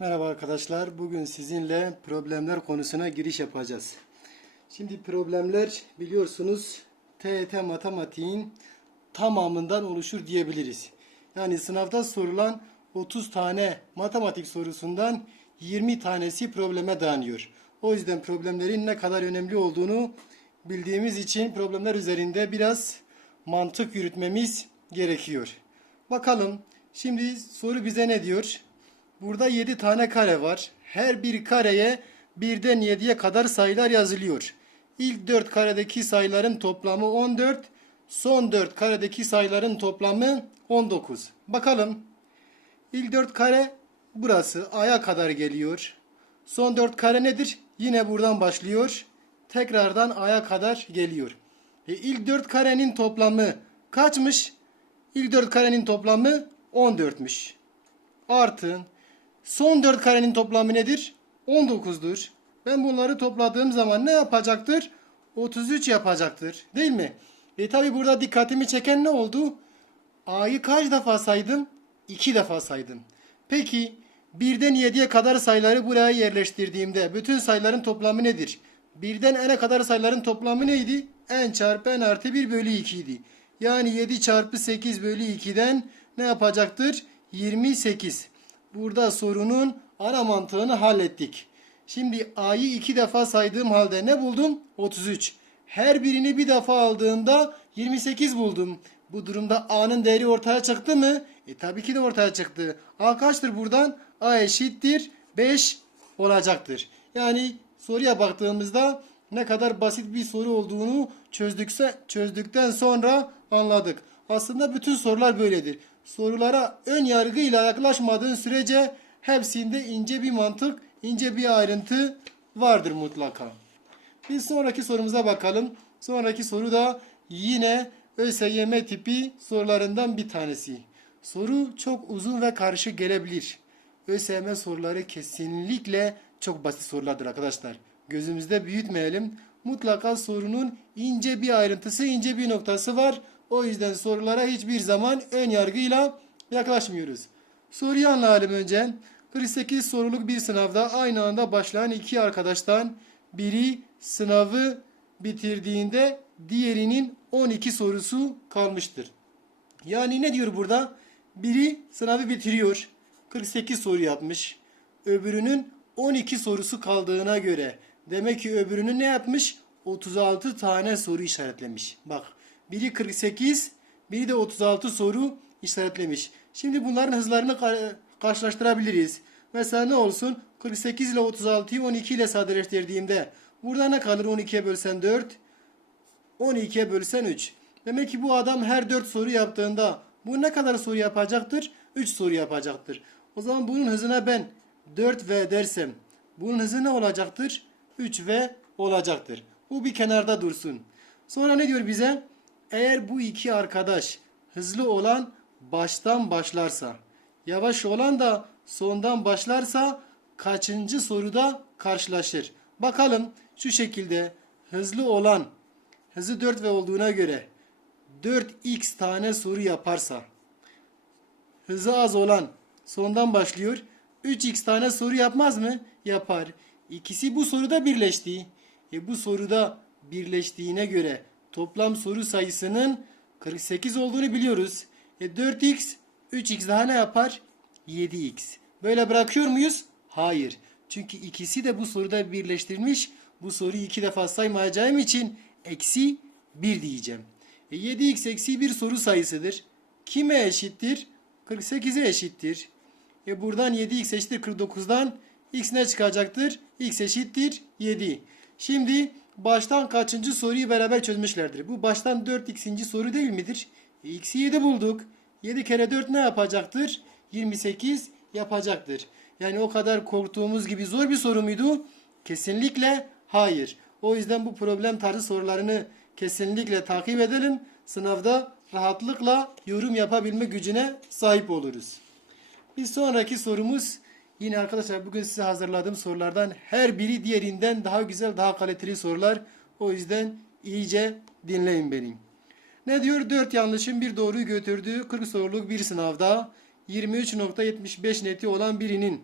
Merhaba arkadaşlar. Bugün sizinle problemler konusuna giriş yapacağız. Şimdi problemler biliyorsunuz TET matematiğin tamamından oluşur diyebiliriz. Yani sınavda sorulan 30 tane matematik sorusundan 20 tanesi probleme dayanıyor. O yüzden problemlerin ne kadar önemli olduğunu bildiğimiz için problemler üzerinde biraz mantık yürütmemiz gerekiyor. Bakalım şimdi soru bize ne diyor? Burada 7 tane kare var. Her bir kareye birden 7'ye kadar sayılar yazılıyor. İlk 4 karedeki sayıların toplamı 14, son 4 karedeki sayıların toplamı 19. Bakalım. İlk 4 kare burası A'ya kadar geliyor. Son 4 kare nedir? Yine buradan başlıyor. Tekrardan A'ya kadar geliyor. E ilk 4 karenin toplamı kaçmış? İlk 4 karenin toplamı 14'müş. Artı son 4 karenin toplamı nedir? 19'dur. Ben bunları topladığım zaman ne yapacaktır? 33 yapacaktır. Değil mi? E tabi burada dikkatimi çeken ne oldu? A'yı kaç defa saydım? 2 defa saydım. Peki birden 7'ye kadar sayıları buraya yerleştirdiğimde bütün sayıların toplamı nedir? Birden n'e kadar sayıların toplamı neydi? n çarpı n artı 1 bölü 2 idi. Yani 7 çarpı 8 bölü 2'den ne yapacaktır? 28. Burada sorunun ana mantığını hallettik. Şimdi a'yı iki defa saydığım halde ne buldum? 33. Her birini bir defa aldığımda 28 buldum. Bu durumda a'nın değeri ortaya çıktı mı? E tabii ki de ortaya çıktı. a kaçtır buradan? a eşittir 5 olacaktır. Yani soruya baktığımızda ne kadar basit bir soru olduğunu çözdükse çözdükten sonra anladık. Aslında bütün sorular böyledir. Sorulara ön yargıyla yaklaşmadığın sürece hepsinde ince bir mantık, ince bir ayrıntı vardır mutlaka. Bir sonraki sorumuza bakalım. Sonraki soru da yine ÖSYM tipi sorularından bir tanesi. Soru çok uzun ve karışık gelebilir. ÖSYM soruları kesinlikle çok basit sorulardır arkadaşlar. Gözümüzde büyütmeyelim. Mutlaka sorunun ince bir ayrıntısı, ince bir noktası var. O yüzden sorulara hiçbir zaman ön yargıyla yaklaşmıyoruz. Soruyu anlayalım önce. 48 soruluk bir sınavda aynı anda başlayan iki arkadaştan biri sınavı bitirdiğinde diğerinin 12 sorusu kalmıştır. Yani ne diyor burada? Biri sınavı bitiriyor. 48 soru yapmış. Öbürünün 12 sorusu kaldığına göre demek ki öbürünün ne yapmış? 36 tane soru işaretlemiş. Bak biri 48, biri de 36 soru işaretlemiş. Şimdi bunların hızlarını ka- karşılaştırabiliriz. Mesela ne olsun? 48 ile 36'yı 12 ile sadeleştirdiğimde burada ne kalır 12'ye bölsen 4, 12'ye bölsen 3. Demek ki bu adam her 4 soru yaptığında bu ne kadar soru yapacaktır? 3 soru yapacaktır. O zaman bunun hızına ben 4V dersem bunun hızı ne olacaktır? 3V olacaktır. Bu bir kenarda dursun. Sonra ne diyor bize? Eğer bu iki arkadaş hızlı olan baştan başlarsa, yavaş olan da sondan başlarsa kaçıncı soruda karşılaşır? Bakalım şu şekilde hızlı olan hızı 4 ve olduğuna göre 4x tane soru yaparsa hızı az olan sondan başlıyor 3x tane soru yapmaz mı? Yapar. İkisi bu soruda birleşti. E bu soruda birleştiğine göre toplam soru sayısının 48 olduğunu biliyoruz. E 4x 3x daha ne yapar? 7x. Böyle bırakıyor muyuz? Hayır. Çünkü ikisi de bu soruda birleştirilmiş. Bu soruyu iki defa saymayacağım için eksi 1 diyeceğim. E 7x eksi 1 soru sayısıdır. Kime eşittir? 48'e eşittir. E buradan 7x eşittir 49'dan x ne çıkacaktır? x eşittir 7. Şimdi baştan kaçıncı soruyu beraber çözmüşlerdir? Bu baştan 4x'inci soru değil midir? E, x'i 7 bulduk. 7 kere 4 ne yapacaktır? 28 yapacaktır. Yani o kadar korktuğumuz gibi zor bir soru muydu? Kesinlikle hayır. O yüzden bu problem tarzı sorularını kesinlikle takip edelim. Sınavda rahatlıkla yorum yapabilme gücüne sahip oluruz. Bir sonraki sorumuz yine arkadaşlar bugün size hazırladığım sorulardan her biri diğerinden daha güzel, daha kaliteli sorular. O yüzden iyice dinleyin beni. Ne diyor? 4 yanlışın bir doğruyu götürdüğü 40 soruluk bir sınavda 23.75 neti olan birinin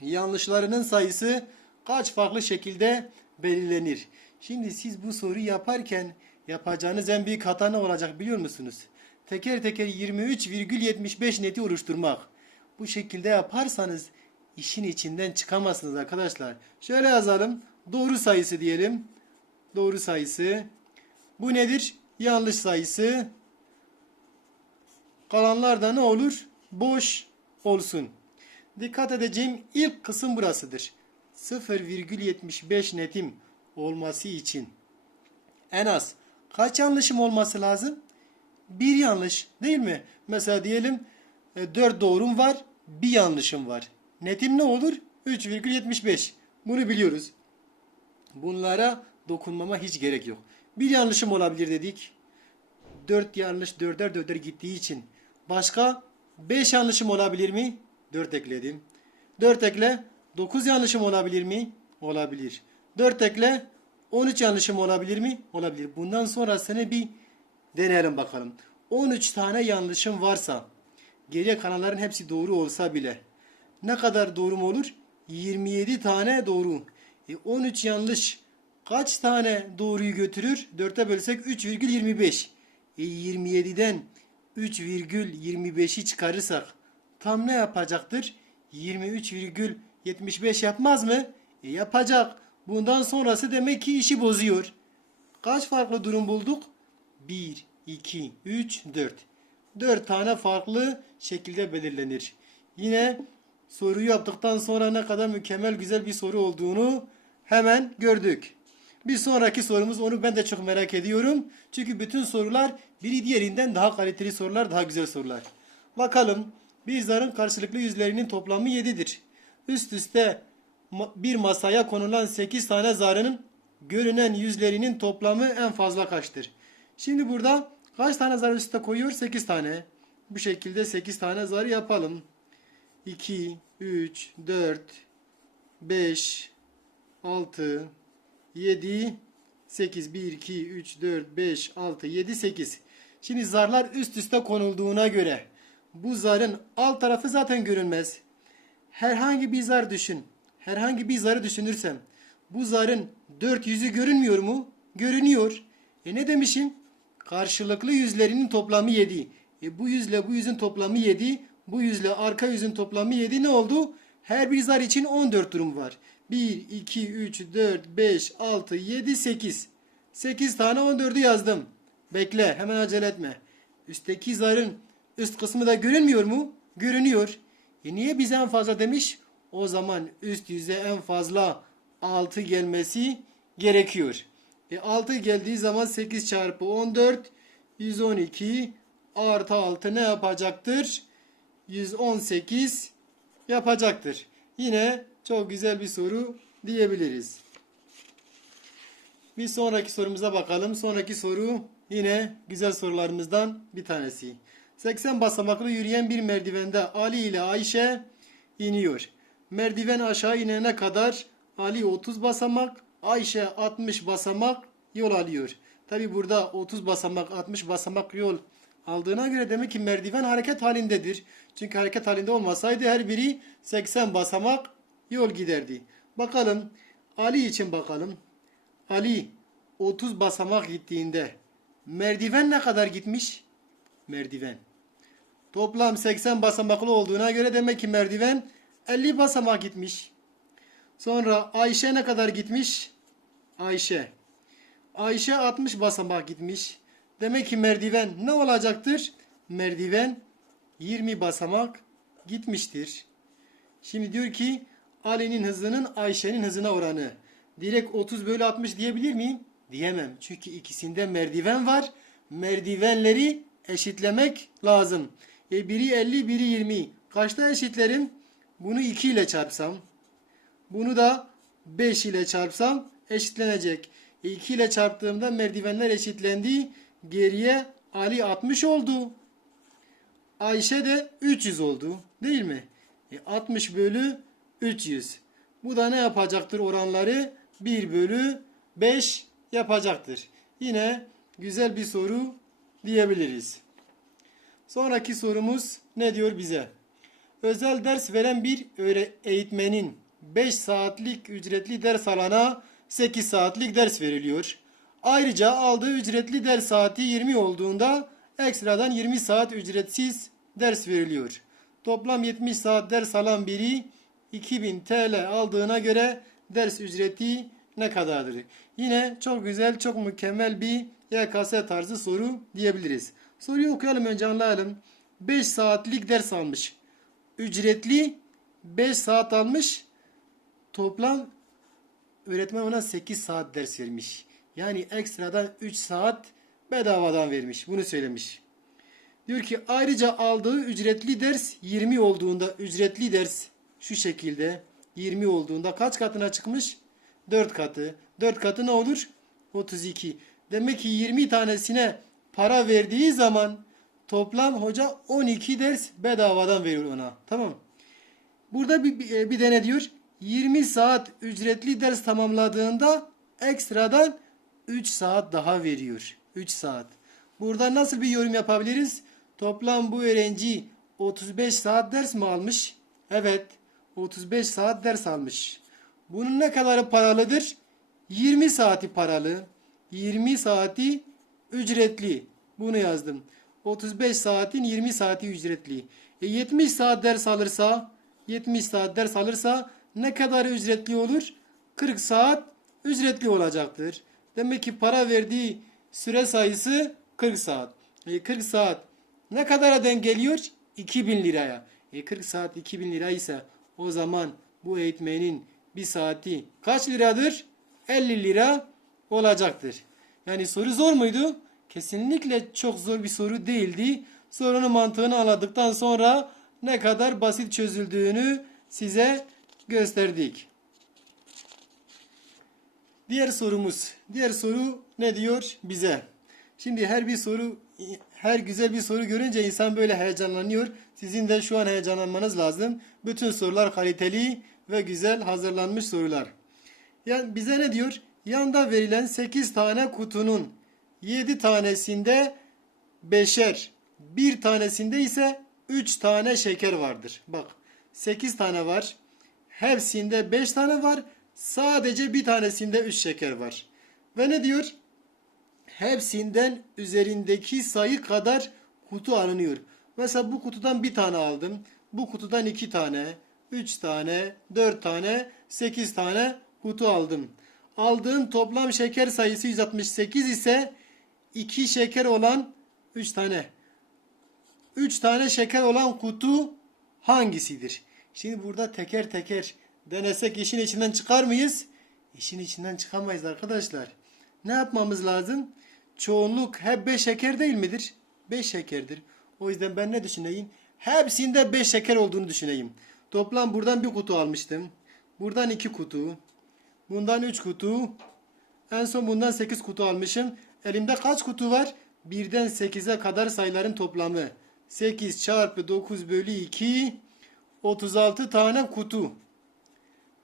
yanlışlarının sayısı kaç farklı şekilde belirlenir? Şimdi siz bu soruyu yaparken yapacağınız en büyük hata ne olacak biliyor musunuz? Teker teker 23,75 neti oluşturmak. Bu şekilde yaparsanız işin içinden çıkamazsınız arkadaşlar. Şöyle yazalım. Doğru sayısı diyelim. Doğru sayısı. Bu nedir? Yanlış sayısı. Kalanlar da ne olur? Boş olsun. Dikkat edeceğim ilk kısım burasıdır. 0,75 netim olması için en az kaç yanlışım olması lazım? Bir yanlış değil mi? Mesela diyelim 4 doğrum var, bir yanlışım var. Netim ne olur? 3,75. Bunu biliyoruz. Bunlara dokunmama hiç gerek yok. Bir yanlışım olabilir dedik. 4 yanlış dörder dörder gittiği için. Başka 5 yanlışım olabilir mi? 4 ekledim. 4 ekle 9 yanlışım olabilir mi? Olabilir. 4 ekle 13 yanlışım olabilir mi? Olabilir. Bundan sonrasını bir deneyelim bakalım. 13 tane yanlışım varsa geriye kalanların hepsi doğru olsa bile ne kadar doğru mu olur? 27 tane doğru. E 13 yanlış kaç tane doğruyu götürür? 4'e bölsek 3,25. E 27'den 3,25'i çıkarırsak tam ne yapacaktır? 23,75 yapmaz mı? E yapacak. Bundan sonrası demek ki işi bozuyor. Kaç farklı durum bulduk? 1, 2, 3, 4. 4 tane farklı şekilde belirlenir. Yine soruyu yaptıktan sonra ne kadar mükemmel güzel bir soru olduğunu hemen gördük. Bir sonraki sorumuz onu ben de çok merak ediyorum. Çünkü bütün sorular biri diğerinden daha kaliteli sorular, daha güzel sorular. Bakalım bir zarın karşılıklı yüzlerinin toplamı 7'dir. Üst üste bir masaya konulan 8 tane zarının görünen yüzlerinin toplamı en fazla kaçtır? Şimdi burada kaç tane zar üst üste koyuyor? 8 tane. Bu şekilde 8 tane zar yapalım. 2, 3, 4, 5, 6, 7, 8, 1, 2, 3, 4, 5, 6, 7, 8. Şimdi zarlar üst üste konulduğuna göre bu zarın alt tarafı zaten görünmez. Herhangi bir zar düşün. Herhangi bir zarı düşünürsem bu zarın dört yüzü görünmüyor mu? Görünüyor. E ne demişim? Karşılıklı yüzlerinin toplamı 7. E bu yüzle bu yüzün toplamı 7. Bu yüzle arka yüzün toplamı 7 ne oldu? Her bir zar için 14 durum var. 1, 2, 3, 4, 5, 6, 7, 8. 8 tane 14'ü yazdım. Bekle hemen acele etme. Üstteki zarın üst kısmı da görünmüyor mu? Görünüyor. E niye bize en fazla demiş? O zaman üst yüze en fazla 6 gelmesi gerekiyor. E 6 geldiği zaman 8 çarpı 14 112 artı 6 ne yapacaktır? 118 yapacaktır. Yine çok güzel bir soru diyebiliriz. Bir sonraki sorumuza bakalım. Sonraki soru yine güzel sorularımızdan bir tanesi. 80 basamaklı yürüyen bir merdivende Ali ile Ayşe iniyor. Merdiven aşağı inene kadar Ali 30 basamak, Ayşe 60 basamak yol alıyor. Tabi burada 30 basamak, 60 basamak yol aldığına göre demek ki merdiven hareket halindedir. Çünkü hareket halinde olmasaydı her biri 80 basamak yol giderdi. Bakalım Ali için bakalım. Ali 30 basamak gittiğinde merdiven ne kadar gitmiş? Merdiven. Toplam 80 basamaklı olduğuna göre demek ki merdiven 50 basamak gitmiş. Sonra Ayşe ne kadar gitmiş? Ayşe. Ayşe 60 basamak gitmiş. Demek ki merdiven ne olacaktır? Merdiven 20 basamak gitmiştir. Şimdi diyor ki Ali'nin hızının Ayşe'nin hızına oranı. Direkt 30 bölü 60 diyebilir miyim? Diyemem. Çünkü ikisinde merdiven var. Merdivenleri eşitlemek lazım. E biri 50, biri 20. Kaçta eşitlerim? Bunu 2 ile çarpsam. Bunu da 5 ile çarpsam eşitlenecek. E 2 ile çarptığımda merdivenler eşitlendi. Geriye Ali 60 oldu. Ayşe de 300 oldu. Değil mi? E 60 bölü 300. Bu da ne yapacaktır oranları? 1 bölü 5 yapacaktır. Yine güzel bir soru diyebiliriz. Sonraki sorumuz ne diyor bize? Özel ders veren bir eğitmenin 5 saatlik ücretli ders alana 8 saatlik ders veriliyor. Ayrıca aldığı ücretli ders saati 20 olduğunda ekstradan 20 saat ücretsiz ders veriliyor. Toplam 70 saat ders alan biri 2000 TL aldığına göre ders ücreti ne kadardır? Yine çok güzel, çok mükemmel bir YKS tarzı soru diyebiliriz. Soruyu okuyalım önce anlayalım. 5 saatlik ders almış. Ücretli 5 saat almış. Toplam öğretmen ona 8 saat ders vermiş. Yani ekstradan 3 saat bedavadan vermiş. Bunu söylemiş. Diyor ki ayrıca aldığı ücretli ders 20 olduğunda ücretli ders şu şekilde 20 olduğunda kaç katına çıkmış? 4 katı. 4 katı ne olur? 32. Demek ki 20 tanesine para verdiği zaman toplam hoca 12 ders bedavadan veriyor ona. Tamam. Burada bir, bir, bir de ne diyor? 20 saat ücretli ders tamamladığında ekstradan 3 saat daha veriyor. 3 saat. Burada nasıl bir yorum yapabiliriz? Toplam bu öğrenci 35 saat ders mi almış? Evet. 35 saat ders almış. Bunun ne kadarı paralıdır? 20 saati paralı. 20 saati ücretli. Bunu yazdım. 35 saatin 20 saati ücretli. E 70 saat ders alırsa 70 saat ders alırsa ne kadar ücretli olur? 40 saat ücretli olacaktır. Demek ki para verdiği süre sayısı 40 saat. E 40 saat ne kadara denk geliyor? 2000 liraya. E 40 saat 2000 lira ise o zaman bu eğitmenin bir saati kaç liradır? 50 lira olacaktır. Yani soru zor muydu? Kesinlikle çok zor bir soru değildi. Sorunun mantığını anladıktan sonra ne kadar basit çözüldüğünü size gösterdik. Diğer sorumuz. Diğer soru ne diyor bize? Şimdi her bir soru her güzel bir soru görünce insan böyle heyecanlanıyor. Sizin de şu an heyecanlanmanız lazım. Bütün sorular kaliteli ve güzel hazırlanmış sorular. Yani bize ne diyor? Yanda verilen 8 tane kutunun 7 tanesinde beşer, bir tanesinde ise 3 tane şeker vardır. Bak 8 tane var. Hepsinde 5 tane var. Sadece bir tanesinde 3 şeker var. Ve ne diyor? Hepsinden üzerindeki sayı kadar kutu alınıyor. Mesela bu kutudan bir tane aldım. Bu kutudan iki tane, üç tane, dört tane, sekiz tane kutu aldım. Aldığım toplam şeker sayısı 168 ise iki şeker olan üç tane. Üç tane şeker olan kutu hangisidir? Şimdi burada teker teker denesek işin içinden çıkar mıyız? İşin içinden çıkamayız arkadaşlar. Ne yapmamız lazım? Çoğunluk hep 5 şeker değil midir? 5 şekerdir. O yüzden ben ne düşüneyim? Hepsinde 5 şeker olduğunu düşüneyim. Toplam buradan bir kutu almıştım. Buradan 2 kutu. Bundan 3 kutu. En son bundan 8 kutu almışım. Elimde kaç kutu var? Birden 8'e kadar sayıların toplamı. 8 çarpı 9 bölü 2 36 tane kutu.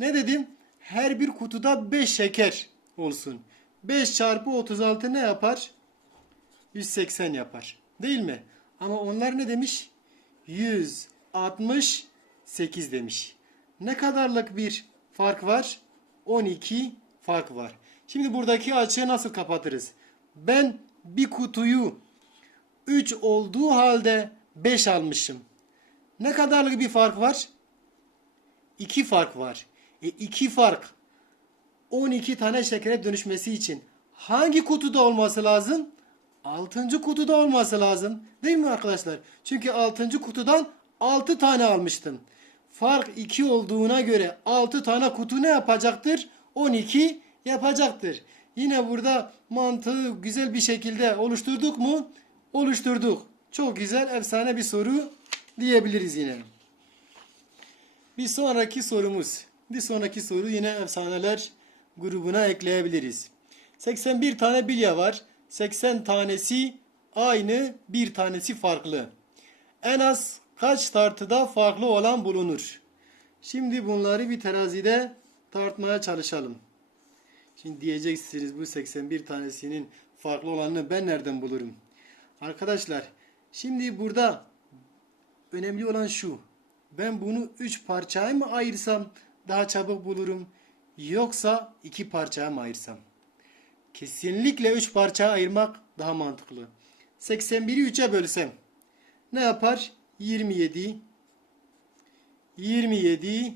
Ne dedim? Her bir kutuda 5 şeker olsun. 5 çarpı 36 ne yapar? 180 yapar. Değil mi? Ama onlar ne demiş? 168 demiş. Ne kadarlık bir fark var? 12 fark var. Şimdi buradaki açığı nasıl kapatırız? Ben bir kutuyu 3 olduğu halde 5 almışım. Ne kadarlık bir fark var? 2 fark var. E 2 fark 12 tane şekere dönüşmesi için hangi kutuda olması lazım? 6. kutuda olması lazım. Değil mi arkadaşlar? Çünkü 6. kutudan 6 tane almıştım. Fark 2 olduğuna göre 6 tane kutu ne yapacaktır? 12 yapacaktır. Yine burada mantığı güzel bir şekilde oluşturduk mu? Oluşturduk. Çok güzel, efsane bir soru diyebiliriz yine. Bir sonraki sorumuz. Bir sonraki soru yine efsaneler grubuna ekleyebiliriz. 81 tane bilye var. 80 tanesi aynı, bir tanesi farklı. En az kaç tartıda farklı olan bulunur? Şimdi bunları bir terazide tartmaya çalışalım. Şimdi diyeceksiniz bu 81 tanesinin farklı olanını ben nereden bulurum? Arkadaşlar şimdi burada önemli olan şu. ben bunu 3 parçaya mı ayırsam daha çabuk bulurum yoksa 2 parçaya mı ayırsam? Kesinlikle 3 parçaya ayırmak daha mantıklı. 81'i 3'e bölsem ne yapar? 27 27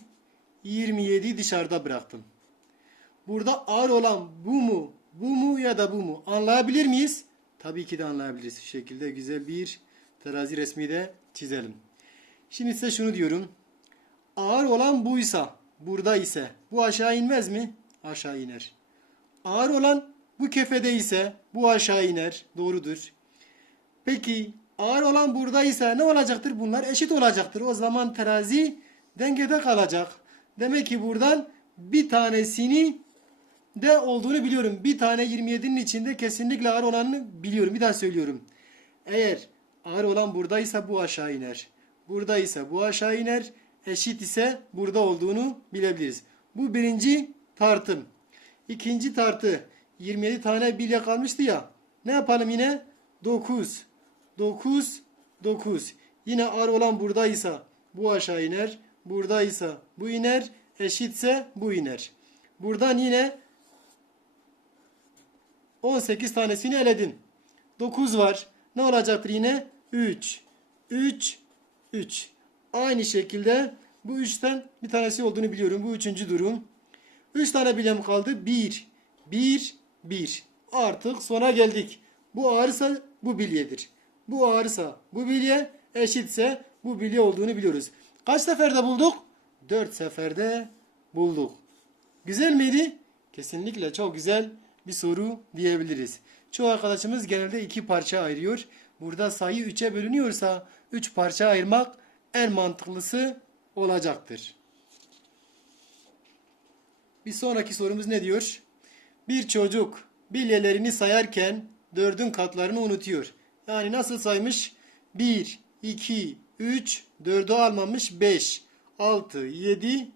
27 dışarıda bıraktım. Burada ağır olan bu mu, bu mu ya da bu mu? Anlayabilir miyiz? Tabii ki de anlayabiliriz. Şu şekilde güzel bir terazi resmi de çizelim. Şimdi size şunu diyorum. Ağır olan buysa, burada ise bu aşağı inmez mi? Aşağı iner. Ağır olan bu kefede ise bu aşağı iner. Doğrudur. Peki ağır olan buradaysa ne olacaktır? Bunlar eşit olacaktır. O zaman terazi dengede kalacak. Demek ki buradan bir tanesini de olduğunu biliyorum. Bir tane 27'nin içinde kesinlikle ağır olanını biliyorum. Bir daha söylüyorum. Eğer ağır olan buradaysa bu aşağı iner. Buradaysa bu aşağı iner. Eşit ise burada olduğunu bilebiliriz. Bu birinci tartım. İkinci tartı. 27 tane bilye kalmıştı ya. Ne yapalım yine? 9. 9. 9. Yine ağır olan buradaysa bu aşağı iner. Buradaysa bu iner. Eşitse bu iner. Buradan yine 18 tanesini eledin. 9 var. Ne olacaktır yine? 3. 3. 3. Aynı şekilde bu 3'ten bir tanesi olduğunu biliyorum. Bu üçüncü durum. 3 tane bilyem kaldı. 1. 1. 1. Artık sona geldik. Bu ağırsa bu bilyedir. Bu ağırsa bu bilye eşitse bu bilye olduğunu biliyoruz. Kaç seferde bulduk? 4 seferde bulduk. Güzel miydi? Kesinlikle çok güzel bir soru diyebiliriz. Çoğu arkadaşımız genelde iki parça ayırıyor. Burada sayı 3'e bölünüyorsa 3 parça ayırmak en mantıklısı olacaktır. Bir sonraki sorumuz ne diyor? Bir çocuk bilyelerini sayarken dördün katlarını unutuyor. Yani nasıl saymış? 1, 2, 3, 4'ü almamış 5, 6, 7,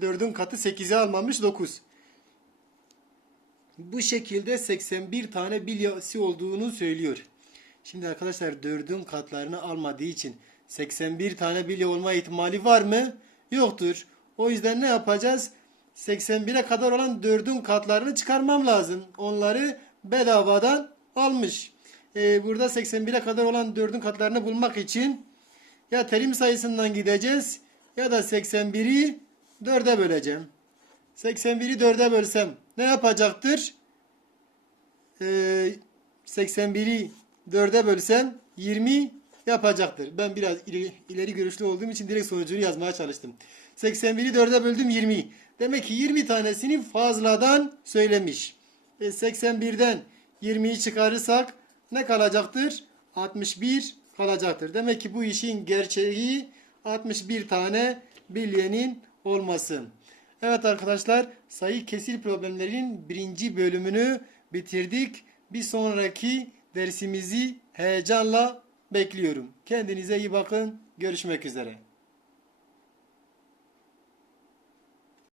4'ün katı 8'i almamış 9. Bu şekilde 81 tane bilyesi olduğunu söylüyor. Şimdi arkadaşlar 4'ün katlarını almadığı için 81 tane bilye olma ihtimali var mı? Yoktur. O yüzden ne yapacağız? 81'e kadar olan 4'ün katlarını çıkarmam lazım. Onları bedavadan almış. Ee, burada 81'e kadar olan 4'ün katlarını bulmak için ya terim sayısından gideceğiz ya da 81'i 4'e böleceğim. 81'i 4'e bölsem ne yapacaktır? Ee, 81'i 4'e bölsem 20 yapacaktır. Ben biraz ileri, ileri görüşlü olduğum için direkt sonucunu yazmaya çalıştım. 81'i 4'e böldüm 20. Demek ki 20 tanesini fazladan söylemiş. E 81'den 20'yi çıkarırsak ne kalacaktır? 61 kalacaktır. Demek ki bu işin gerçeği 61 tane bilyenin olması. Evet arkadaşlar sayı kesir problemlerinin birinci bölümünü bitirdik. Bir sonraki dersimizi heyecanla bekliyorum. Kendinize iyi bakın. Görüşmek üzere.